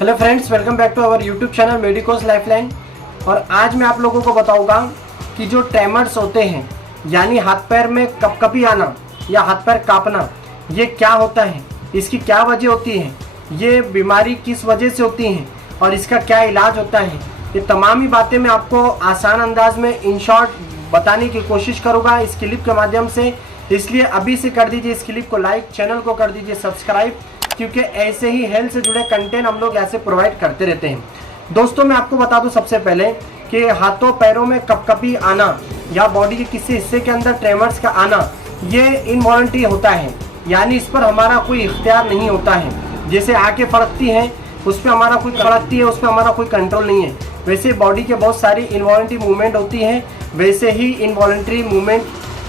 Hello friends, welcome back to our YouTube channel Medicos Lifeline. और आज मैं आप लोगों को बताऊंगा कि जो ट्रेमर्स होते हैं यानी हाथ पैर में कपकपी आना या हाथ पैर कांपना, ये क्या होता है, इसकी क्या वजह होती है, ये बीमारी किस वजह से होती है और इसका क्या इलाज होता है, ये तमाम ही बातें मैं आपको आसान अंदाज में इन शॉर्ट बताने की कोशिश करूँगा इस क्लिप के माध्यम से। इसलिए अभी से कर दीजिए इस क्लिप को लाइक, चैनल को कर दीजिए सब्सक्राइब, क्योंकि ऐसे ही हेल्थ से जुड़े कंटेंट हम लोग ऐसे प्रोवाइड करते रहते हैं। दोस्तों मैं आपको बता दूं सबसे पहले कि हाथों पैरों में कपकपी आना या बॉडी के किसी हिस्से के अंदर ट्रेमर्स का आना, ये इनवॉलंटरी होता है, यानी इस पर हमारा कोई इख्तियार नहीं होता है। जैसे आंखें फड़कती हैं उस पर हमारा कोई फड़कती है, उस पर हमारा कोई कंट्रोल नहीं है, वैसे बॉडी के बहुत सारी इनवॉलंटरी मूवमेंट होती हैं, वैसे ही इनवॉलंटरी मूवमेंट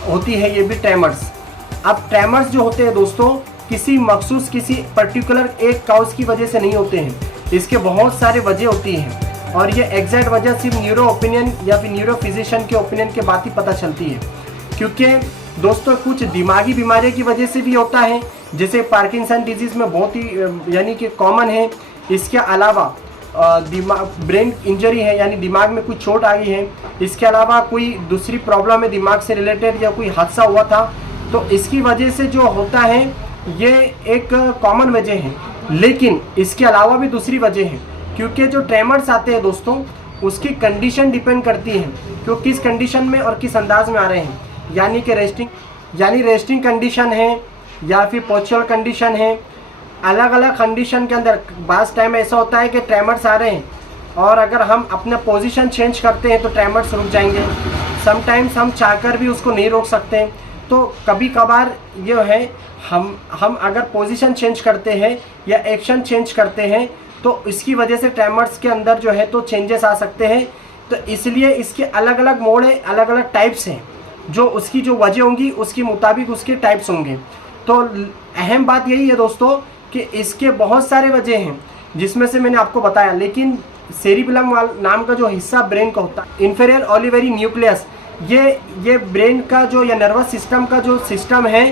होती है ये भी ट्रेमर्स। अब ट्रेमर्स जो होते हैं दोस्तों किसी मखसूस किसी पर्टिकुलर एक काउज की वजह से नहीं होते हैं, इसके बहुत सारे वजह होती हैं और ये एग्जैक्ट वजह सिर्फ न्यूरो ओपिनियन या फिर न्यूरो फिजिशियन के ओपिनियन के बाद ही पता चलती है। क्योंकि दोस्तों कुछ दिमागी बीमारियों की वजह से भी होता है, जैसे पार्किंसन डिजीज़ में बहुत ही यानी कि कॉमन है। इसके अलावा ब्रेन इंजरी है यानी दिमाग में कुछ चोट आ गई है, इसके अलावा कोई दूसरी प्रॉब्लम है दिमाग से रिलेटेड या कोई हादसा हुआ था, तो इसकी वजह से जो होता है ये एक कॉमन वजह है। लेकिन इसके अलावा भी दूसरी वजह है, क्योंकि जो ट्रेमर्स आते हैं दोस्तों उसकी कंडीशन डिपेंड करती है कि किस कंडीशन में और किस अंदाज में आ रहे हैं, यानी कि रेस्टिंग कंडीशन है या फिर पोस्चरल कंडीशन है। अलग अलग कंडीशन के अंदर बास टाइम ऐसा होता है कि ट्रेमर्स आ रहे हैं और अगर हम अपना पोजीशन चेंज करते हैं तो ट्रेमर्स रुक जाएंगे। समटाइम्स हम चाहकर भी उसको नहीं रोक सकते, तो कभी कभार ये है हम अगर पोजीशन चेंज करते हैं या एक्शन चेंज करते हैं तो इसकी वजह से ट्रेमर्स के अंदर जो है तो चेंजेस आ सकते हैं। तो इसलिए इसके अलग अलग मोड है, अलग अलग टाइप्स हैं, जो उसकी जो वजह होंगी उसके मुताबिक उसके टाइप्स होंगे। तो अहम बात यही है दोस्तों कि इसके बहुत सारे वजह हैं जिसमें से मैंने आपको बताया, लेकिन सेरिबेलम नाम का जो हिस्सा ब्रेन का होता है, इंफीरियर ओलिवरी न्यूक्लियस, ये ब्रेन का जो या नर्वस सिस्टम का जो सिस्टम है,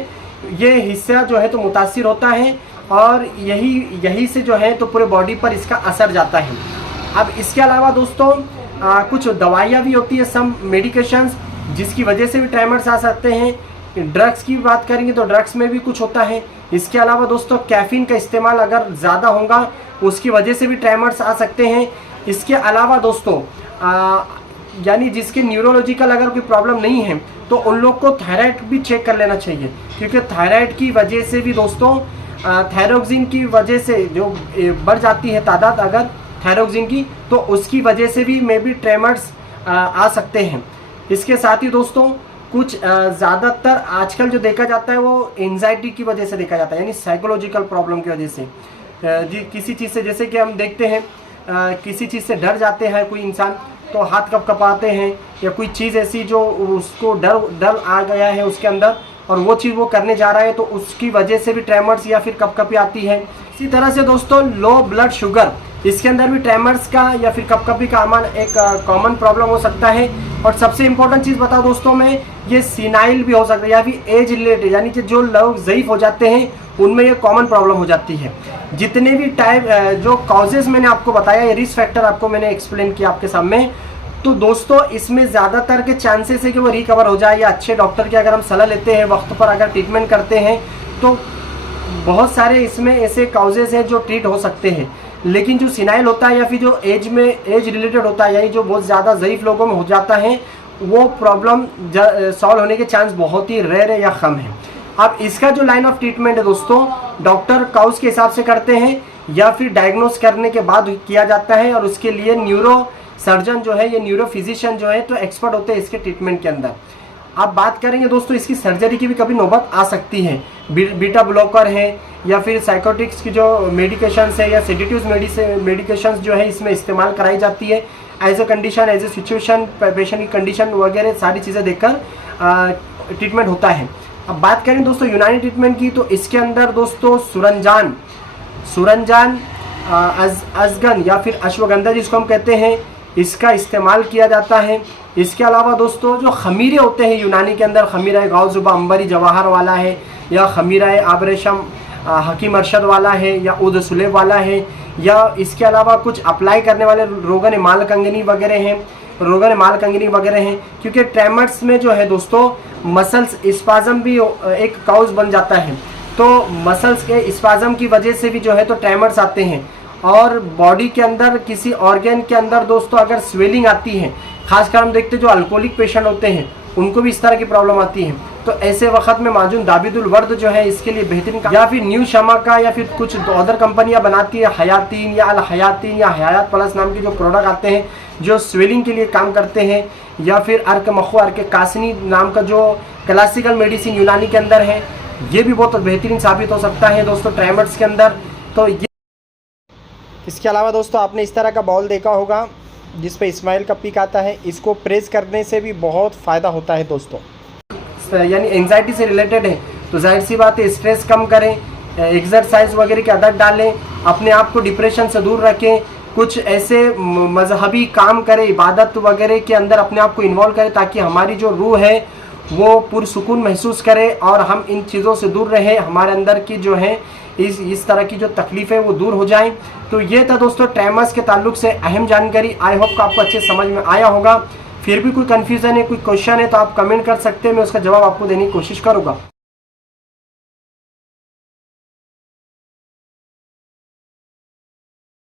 ये हिस्सा जो है तो मुतासिर होता है और यही से जो है तो पूरे बॉडी पर इसका असर जाता है। अब इसके अलावा दोस्तों कुछ दवाइयाँ भी होती है, सम मेडिकेशंस, जिसकी वजह से भी ट्रेमर्स आ सकते हैं। ड्रग्स की बात करेंगे तो ड्रग्स में भी कुछ होता है। इसके अलावा दोस्तों कैफीन का इस्तेमाल अगर ज़्यादा होगा उसकी वजह से भी ट्रेमर्स आ सकते हैं। इसके अलावा दोस्तों यानी जिसके न्यूरोलॉजिकल अगर कोई प्रॉब्लम नहीं है तो उन लोग को थायराइड भी चेक कर लेना चाहिए, क्योंकि थायराइड की वजह से भी दोस्तों थायरोक्सिन की वजह से जो बढ़ जाती है तादाद अगर थायरोक्सिन की, तो उसकी वजह से भी मे बी ट्रेमर्स आ सकते हैं। इसके साथ ही दोस्तों कुछ ज़्यादातर आजकल जो देखा जाता है वो एंजाइटी की वजह से देखा जाता है, यानी साइकोलॉजिकल प्रॉब्लम की वजह से किसी चीज़ से, जैसे कि हम देखते हैं किसी चीज़ से डर जाते हैं कोई इंसान तो हाथ कपकपाते हैं, या कोई चीज़ ऐसी जो उसको डर आ गया है उसके अंदर और वो चीज़ वो करने जा रहा है तो उसकी वजह से भी ट्रेमर्स या फिर कपकपी आती है। इसी तरह से दोस्तों लो ब्लड शुगर, इसके अंदर भी ट्रेमर्स का या फिर कपकपी का आना एक कॉमन प्रॉब्लम हो सकता है। और सबसे इंपॉर्टेंट चीज़ बताओ दोस्तों में, ये सीनाइल भी हो सकता है या फिर एज रिलेटेड, यानी कि जो लोग ज़ईफ़ हो जाते हैं उनमें ये कॉमन प्रॉब्लम हो जाती है। जितने भी टाइप जो कॉजेज़ मैंने आपको बताया, ये रिस्क फैक्टर आपको मैंने एक्सप्लेन किया आपके सामने, तो दोस्तों इसमें ज़्यादातर के चांसेस है कि वो रिकवर हो जाए, या अच्छे डॉक्टर की अगर हम सलाह लेते हैं, वक्त पर अगर ट्रीटमेंट करते हैं तो बहुत सारे इसमें ऐसे काउजेज़ हैं जो ट्रीट हो सकते हैं। लेकिन जो सिनाइल होता है या फिर जो एज रिलेटेड होता है, यानी जो बहुत ज़्यादा ज़ईफ़ लोगों में हो जाता है, वो प्रॉब्लम सॉल्व होने के चांस बहुत ही रेयर है या कम है। अब इसका जो लाइन ऑफ ट्रीटमेंट है दोस्तों, डॉक्टर काउज के हिसाब से करते हैं या फिर डायग्नोस करने के बाद किया जाता है, और उसके लिए न्यूरो सर्जन जो है, ये न्यूरो फिजिशियन जो है तो एक्सपर्ट होते हैं इसके ट्रीटमेंट के अंदर। अब बात करेंगे दोस्तों इसकी सर्जरी की भी कभी नौबत आ सकती है। बीटा ब्लॉकर है या फिर साइकोटिक्स की जो मेडिकेशंस है या सेडेटिव्स मेडिकेशंस जो है इसमें इस्तेमाल कराई जाती है। As a condition, as a situation, patient की कंडीशन वगैरह सारी चीज़ें देखकर ट्रीटमेंट होता है। अब बात करें दोस्तों यूनानी ट्रीटमेंट की, तो इसके अंदर दोस्तों सुरंजान अजगन या फिर अश्वगंधा जिसको हम कहते हैं, इसका इस्तेमाल किया जाता है। इसके अलावा दोस्तों जो खमीरे होते हैं यूनानी के अंदर, खमीरा गाउजुबा अंबरी जवाहर वाला है, या खमीरा आबरेशम हकीम अरशद वाला है, या उद सुलेब वाला है, या इसके अलावा कुछ अप्लाई करने वाले रोगन माल कंगनी वगैरह हैं, क्योंकि ट्रेमर्स में जो है दोस्तों मसल्स स्पाज्म भी एक काउज बन जाता है। तो मसल्स के स्पाज्म की वजह से भी जो है तो ट्रेमर्स आते हैं। और बॉडी के अंदर किसी ऑर्गन के अंदर दोस्तों अगर स्वेलिंग आती है, खासकर हम देखते हैं जो अल्कोहलिक पेशेंट होते हैं उनको भी इस तरह की प्रॉब्लम आती है। तो ऐसे वक्त में माजून दाबिदुल वर्द जो है इसके लिए बेहतरीन, या फिर न्यू शमा का या फिर कुछ अदर कंपनियां बनाती है हयातीन या अल हयातीन या हयात प्लस नाम के जो प्रोडक्ट आते हैं जो स्वेलिंग के लिए काम करते हैं, या फिर अर्क मखो अर्क कासनी नाम का जो क्लासिकल मेडिसिन यूनानी के अंदर है, ये भी बहुत बेहतरीन साबित हो सकता है दोस्तों ट्रेमर्स के अंदर। तो ये इसके अलावा दोस्तों आपने इस तरह का बॉल देखा होगा जिस पे इस्माइल का पिक आता है, इसको प्रेस करने से भी बहुत फ़ायदा होता है दोस्तों। यानी एंजाइटी से रिलेटेड है तो जाहिर सी बात है स्ट्रेस कम करें, एक्सरसाइज वगैरह की आदत डालें, अपने आप को डिप्रेशन से दूर रखें, कुछ ऐसे मजहबी काम करें, इबादत वगैरह के अंदर अपने आप को इन्वॉल्व करें ताकि हमारी जो रूह है वो पुरसुकून महसूस करे और हम इन चीज़ों से दूर रहें, हमारे अंदर की जो है इस तरह की जो तकलीफ़ है वो दूर हो जाएं। तो ये था दोस्तों ट्रेमर्स के ताल्लुक से अहम जानकारी। आई होप कि आपको अच्छे समझ में आया होगा। फिर भी कोई कन्फ्यूज़न है, कोई क्वेश्चन है तो आप कमेंट कर सकते हैं, मैं उसका जवाब आपको देने की कोशिश करूँगा।